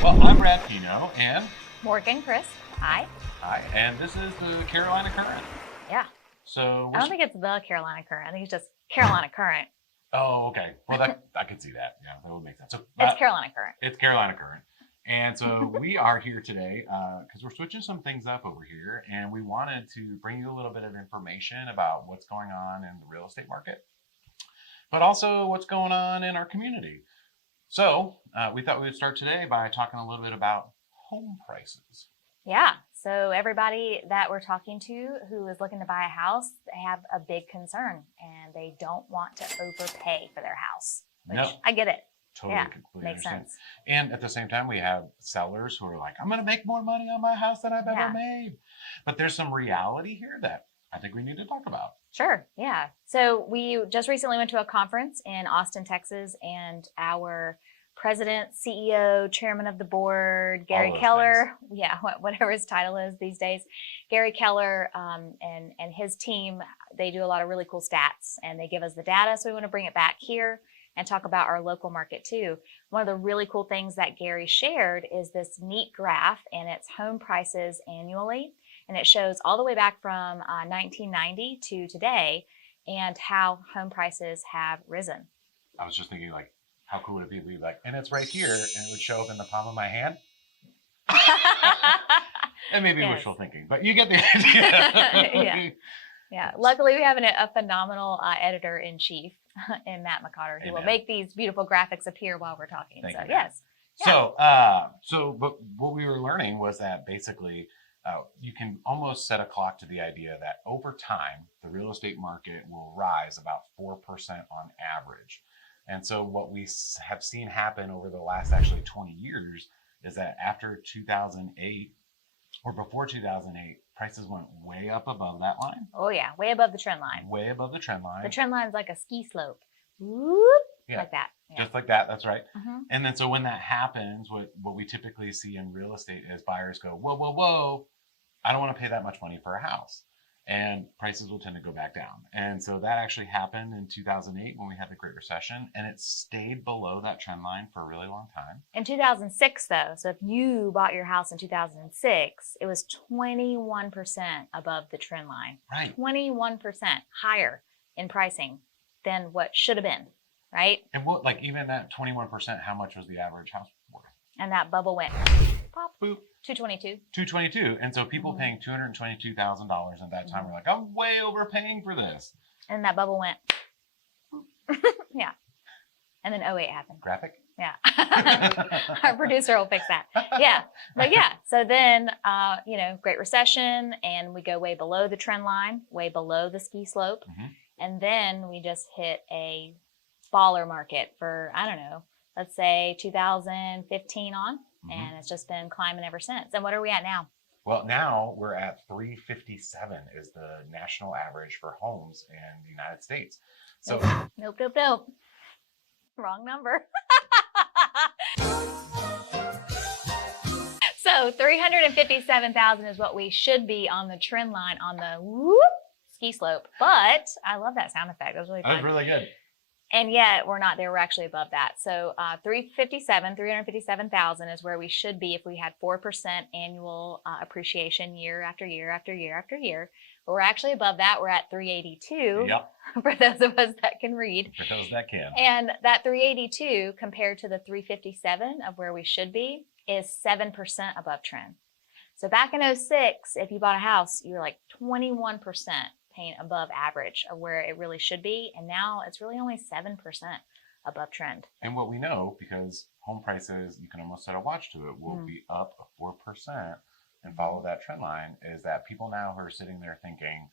Well, I'm Brad Pino, and Morgan Crisp. Hi. Hi, and this is the Carolina Current. Yeah. So I don't think it's the Carolina Current. I think it's just Carolina Current. Oh, okay. Well, I could see that. Yeah, that would make sense. So it's Carolina Current. It's Carolina Current. And so we are here today because we're switching some things up over here, and we wanted to bring you a little bit of information about what's going on in the real estate market, but also what's going on in our community. So we thought we would start today by talking a little bit about home prices. Yeah. So everybody that we're talking to who is looking to buy a house, they have a big concern and they don't want to overpay for their house. Which I get it. Totally, completely makes understand. sense. And at the same time, we have sellers who are like, I'm going to make more money on my house than I've ever made. But there's some reality here that I think we need to talk about. Sure. Yeah. So we just recently went to a conference in Austin, Texas, and our president, CEO, chairman of the board, Gary Keller, whatever his title is these days, Gary Keller and his team, they do a lot of really cool stats and they give us the data. So we want to bring it back here and talk about our local market too. One of the really cool things that Gary shared is this neat graph, and it's home prices annually. And it shows all the way back from 1990 to today and how home prices have risen. I was just thinking, like, how cool would it be to be like, and it's right here, and it would show up in the palm of my hand? And maybe wishful thinking, but you get the idea. Yeah. Luckily, we have a phenomenal editor-in-chief in Matt McCotter who will make these beautiful graphics appear while we're talking. Thank you, yes. Yeah. But what we were learning was that basically you can almost set a clock to the idea that over time, the real estate market will rise about 4% on average. And so what we have seen happen over the last actually 20 years is that after 2008 or before 2008, prices went way up above that line. Oh yeah, way above the trend line. Way above the trend line. The trend line is like a ski slope. Whoop, like that. Yeah. Just like that, that's right. And then so when that happens, what we typically see in real estate is buyers go, whoa, whoa, whoa, I don't want to pay that much money for a house. And prices will tend to go back down. And so that actually happened in 2008 when we had the Great Recession, and it stayed below that trend line for a really long time. In 2006, though, so if you bought your house in 2006, it was 21% above the trend line. Right. 21% higher in pricing than what should have been, right? And what, like even that 21%, how much was the average house worth? And that bubble went pop. Boop. 222. 222. And so people paying $222,000 at that time were like, I'm way overpaying for this. And that bubble went. Yeah. And then 08 happened. Graphic? Yeah. Our producer will fix that. Yeah. But yeah, so then, Great Recession, and we go way below the trend line, way below the ski slope. And then we just hit a baller market for, I don't know, let's say 2015 on. And it's just been climbing ever since. And what are we at now? Well, now we're at 357 is the national average for homes in the United States. So Nope. Wrong number. So 357,000 is what we should be on the trend line on the ski slope. But I love that sound effect. That was really fun. That was really good. And yet we're not there. We're actually above that. So 357,000 is where we should be if we had 4% annual appreciation year after year after year after year. But we're actually above that. We're at 382 for those of us that can read. For those that can. And that 382 compared to the 357 of where we should be is 7% above trend. So back in 06, if you bought a house, you were like 21% paying above average of where it really should be. And now it's really only 7% above trend. And what we know, because home prices, you can almost set a watch to it, will be up 4% and follow that trend line, is that people now who are sitting there thinking,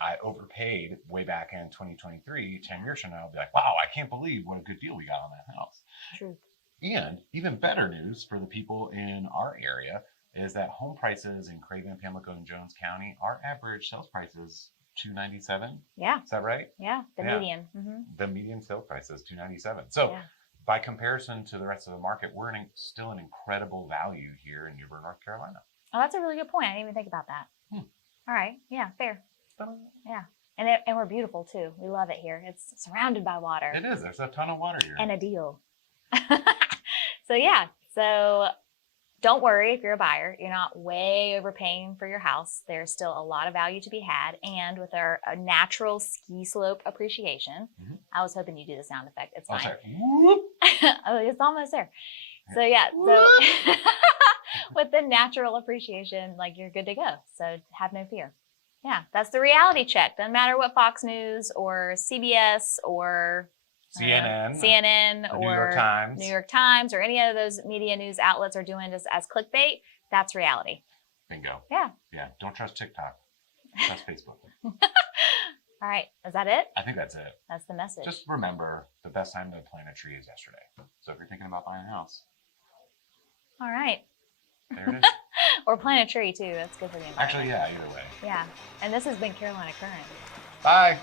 I overpaid way back in 2023, 10 years from now, will be like, wow, I can't believe what a good deal we got on that house. True. And even better news for the people in our area is that home prices in Craven, Pamlico, and Jones County, our average sales price is $297. Yeah. Is that right? Yeah. The median. The median sale price is $297. So by comparison to the rest of the market, we're still an incredible value here in New Bern, North Carolina. Oh, that's a really good point. I didn't even think about that. All right. Yeah, fair. Yeah. And we're beautiful too. We love it here. It's surrounded by water. It is. There's a ton of water here. And a deal. So yeah. So don't worry if you're a buyer, you're not way overpaying for your house. There's still a lot of value to be had. And with our natural ski slope appreciation, I was hoping you'd do the sound effect. It's fine. Oh, it's almost there. So yeah, so with the natural appreciation, like you're good to go. So have no fear. Yeah, that's the reality check. Doesn't matter what Fox News or CBS or CNN or New York Times or any of those media news outlets are doing this as clickbait. That's reality. Bingo. Yeah. Yeah. Don't trust TikTok. Trust Facebook. All right. Is that it? I think that's it. That's the message. Just remember, the best time to plant a tree is yesterday. So if you're thinking about buying a house. All right. There it is. Or plant a tree too. That's good for the environment. Actually, yeah, either way. Yeah. And this has been Carolina Current. Bye.